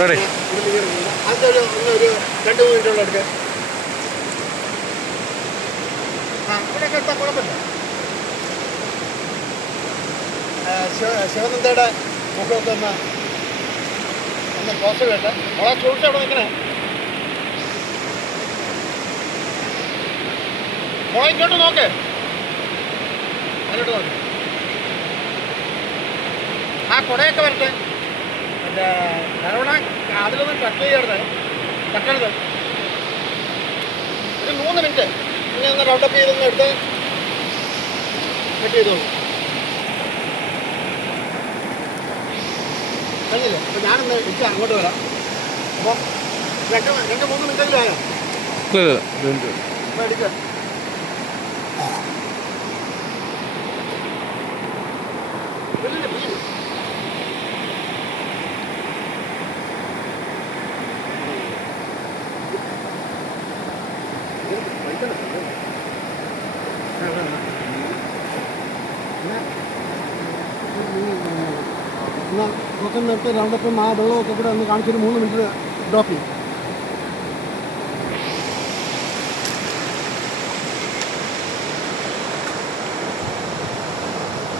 Ready. അതിൻ്റെ ഒരു 2-3 മിനിറ്റുള്ള എടുക്കുക. ഇവിടെയൊക്കെ എടുത്താൽ കുഴപ്പമില്ല. ശിവനന്ദയുടെ മുഖമൊക്കെ ഒന്ന് പോസ്റ്റ് കേട്ട് വളരെ ചോദിച്ചാൽ അവിടെ നിൽക്കണേ. മോളെ ഇങ്ങോട്ട് നോക്ക്, അതിലോട്ട് നോക്ക്. ആ കുടയൊക്കെ വരട്ടെ. മറ്റേ കരോണ അതിലൊന്നും തട്ടരുത്. ഒരു 3 മിനിറ്റ് ഇനി ഒന്ന് റൗണ്ടപ്പ് ചെയ്തൊന്ന് എടുത്ത് സെറ്റ് ചെയ്തോളൂ. കഴിഞ്ഞില്ലേ? അപ്പോൾ ഞാനൊന്ന് ഇടിച്ച് അങ്ങോട്ട് വരാം. അപ്പം 2-3 മിനിറ്റെങ്കിലും ആയോ? അപ്പോൾ എടുക്കുക. എന്നാൽ നോക്കുന്നിട്ട് റൗണ്ടപ്പും ആ വെള്ളമൊക്കെ കൂടെ ഒന്ന് കാണിച്ചൊരു 3 മിനിറ്റ് ഡ്രോപ്പ് ചെയ്യും.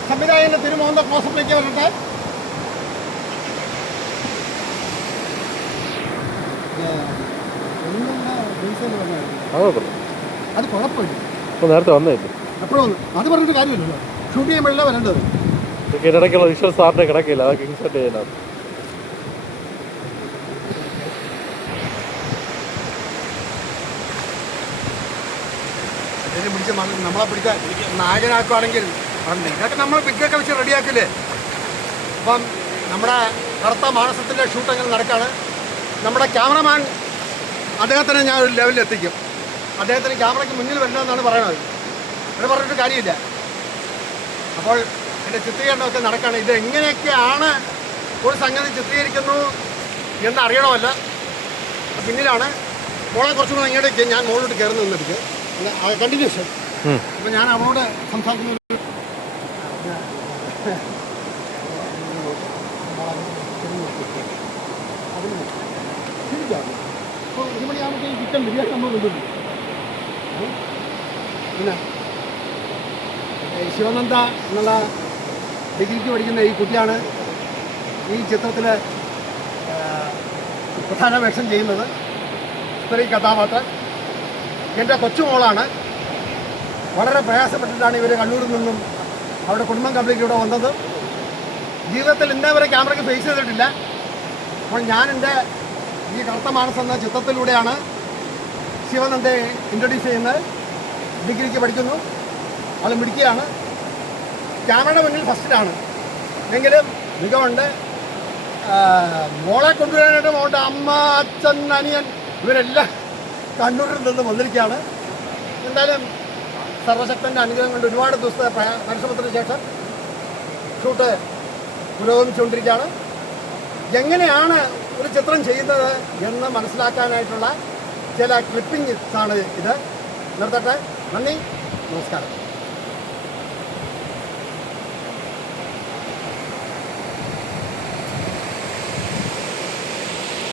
സംവിധായകൻ്റെ തിരുമോന്ത ക്ലോസപ്പിലേക്ക് വരട്ടെ. അത് കുഴപ്പമില്ല, നേരത്തെ വന്നേക്കും എപ്പോഴും വന്നു. അത് പറഞ്ഞിട്ട് കാര്യമില്ലല്ലോ, ഷൂട്ട് ചെയ്യുമ്പോഴല്ലേ വരേണ്ടത്. ഇടയ്ക്കുള്ള വിഷ്വൽ സാറിന് കിടക്കില്ല, അതൊക്കെ ഇൻസെർട്ട് ചെയ്യുന്നത്. പിടിച്ച് നമ്മളെ പിടിക്കാൻ നായകനാക്കുവാണെങ്കിൽ ഇതൊക്കെ നമ്മൾ പിക്കൊക്കെ വെച്ച് റെഡിയാക്കില്ലേ. അപ്പം നമ്മുടെ കറുത്ത മാനസത്തിൻ്റെ ഷൂട്ട് അങ്ങനെ നടക്കുകയാണ്. നമ്മുടെ ക്യാമറമാൻ അദ്ദേഹത്തിനെ ഞാൻ ഒരു ലെവലിൽ എത്തിക്കും. അദ്ദേഹത്തിന് ക്യാമറയ്ക്ക് മുന്നിൽ വരണമെന്നാണ് പറയുന്നത്. അത് പറഞ്ഞിട്ട് കാര്യമില്ല. അപ്പോൾ എൻ്റെ ചിത്രീകരണമൊക്കെ നടക്കുകയാണ്. ഇത് എങ്ങനെയൊക്കെയാണ് ഒരു സംഗതി ചിത്രീകരിക്കുന്നു എന്നറിയണമല്ല. പിന്നിലാണ് മോളെ കുറച്ചുകൂടെ ഇങ്ങോട്ടേക്ക് ഞാൻ മുകളിലോട്ട് കയറി നിന്നിരിക്കുക. കണ്ടിന്യൂഷൻ. അപ്പോൾ ഞാൻ അവളോട് സംസാരിക്കുന്ന അപ്പോൾ 1 മണിയാകുമ്പോഴത്തേക്ക് ചിക്കൻ ബിരിയാണി നമ്മൾ കൊണ്ടുവരും. പിന്നെ ശിവനന്ദ എന്നുള്ള ഡിഗ്രിക്ക് പഠിക്കുന്ന ഈ കുട്ടിയാണ് ഈ ചിത്രത്തിൽ പ്രധാന വേഷം ചെയ്യുന്നത്. സ്ത്രീ കഥാപാത്രം എൻ്റെ കൊച്ചുമോളാണ്. വളരെ പ്രയാസപ്പെട്ടിട്ടാണ് ഇവർ കണ്ണൂരിൽ നിന്നും അവിടെ കുടുംബം കമ്പനിക്ക് ഇവിടെ വന്നത്. ജീവിതത്തിൽ ഇന്നേവരെ ക്യാമറയ്ക്ക് ഫേസ് ചെയ്തിട്ടില്ല. അപ്പോൾ ഞാൻ എൻ്റെ ഈ കറുത്ത മാനസം എന്ന ചിത്രത്തിലൂടെയാണ് ശിവനന്ദയെ ഇൻട്രൊഡ്യൂസ് ചെയ്യുന്നത്. ഡിഗ്രിക്ക് പഠിക്കുന്നു, ആൾ മിടുക്കിയാണ്. ക്യാമറയുടെ മുന്നിൽ ഫസ്റ്റിലാണ് എങ്കിലും മികവുണ്ട്. മോളെ കൊണ്ടുവരാനായിട്ട് മോളുടെ അമ്മ, അച്ഛൻ, അനിയൻ ഇവരെല്ലാം കണ്ണൂരിൽ നിന്ന് വന്നിരിക്കുകയാണ്. എന്തായാലും സർവശക്തൻ്റെ അനുഗ്രഹം കൊണ്ട് ഒരുപാട് ദിവസത്തെ പരിശ്രമത്തിന് ശേഷം ഷൂട്ട് പുരോഗമിച്ചുകൊണ്ടിരിക്കുകയാണ്. എങ്ങനെയാണ് ഒരു ചിത്രം ചെയ്യുന്നത് എന്ന് മനസ്സിലാക്കാനായിട്ടുള്ള ചില ക്ലിപ്പിംഗ്സാണ് ഇത്. നിർത്തട്ടെ. നന്ദി, നമസ്കാരം.